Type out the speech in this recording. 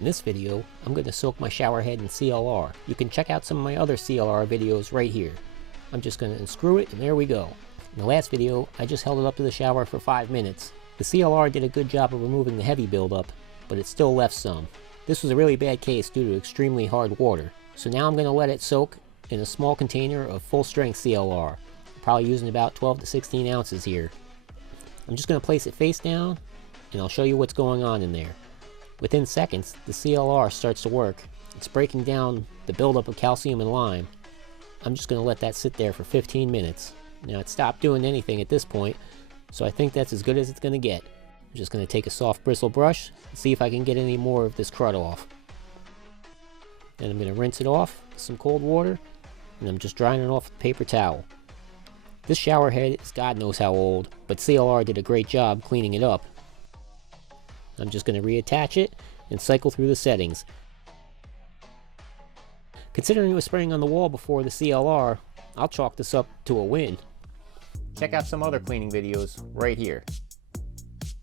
In this video, I'm going to soak my shower head in CLR. You can check out some of my other CLR videos right here. I'm just going to unscrew it, and there we go. In the last video, I just held it up to the shower for 5 minutes. The CLR did a good job of removing the heavy buildup, but it still left some. This was a really bad case due to extremely hard water. So now I'm going to let it soak in a small container of full-strength CLR. I'm probably using about 12 to 16 ounces here. I'm just going to place it face down, and I'll show you what's going on in there. Within seconds, the CLR starts to work. It's breaking down the buildup of calcium and lime. I'm just going to let that sit there for 15 minutes. Now it stopped doing anything at this point, so I think that's as good as it's going to get. I'm just going to take a soft bristle brush and see if I can get any more of this crud off. Then I'm going to rinse it off with some cold water, and I'm just drying it off with a paper towel. This shower head is God knows how old, but CLR did a great job cleaning it up. I'm just going to reattach it and cycle through the settings. Considering it was spraying on the wall before the CLR, I'll chalk this up to a win. Check out some other cleaning videos right here.